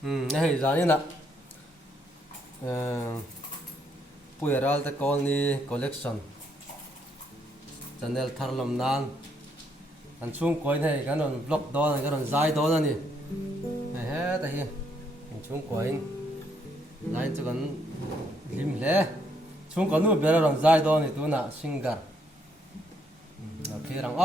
Hei zani na Puyeral te Colony Collection channel tharlam nan an chung koi nei kan on vlog don kan on zai don ani he ta hi an chung koi line chu kan lim le chung kan nu bera ron zai don ni tu na singer na thirang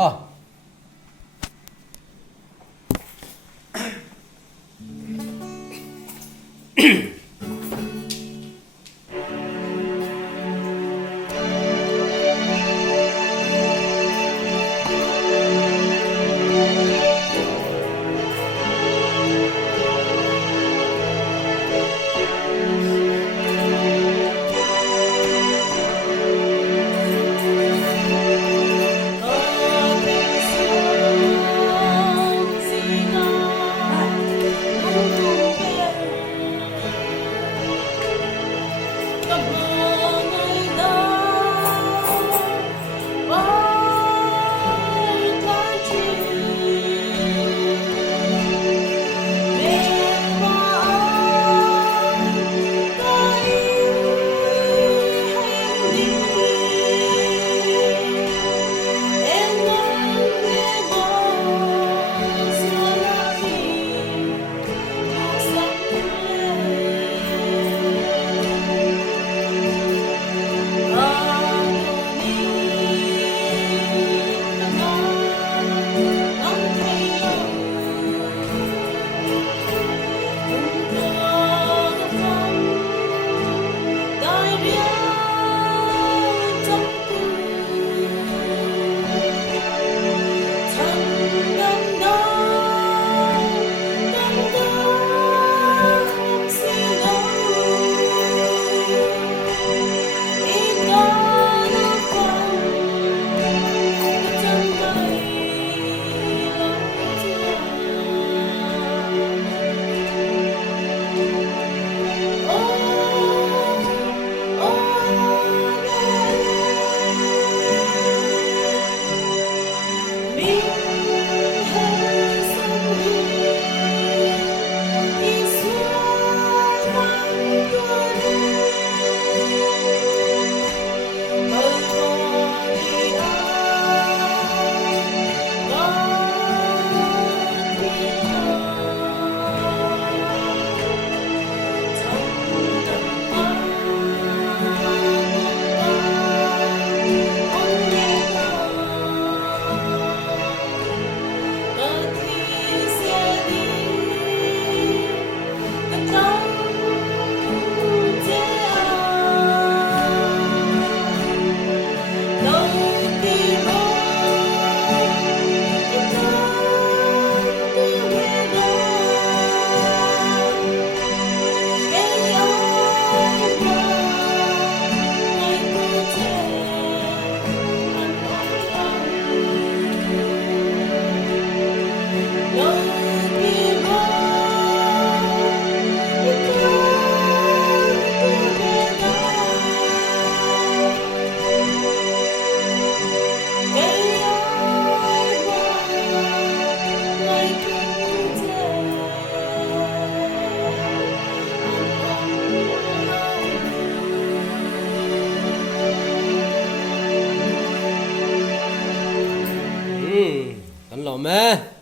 kan lo me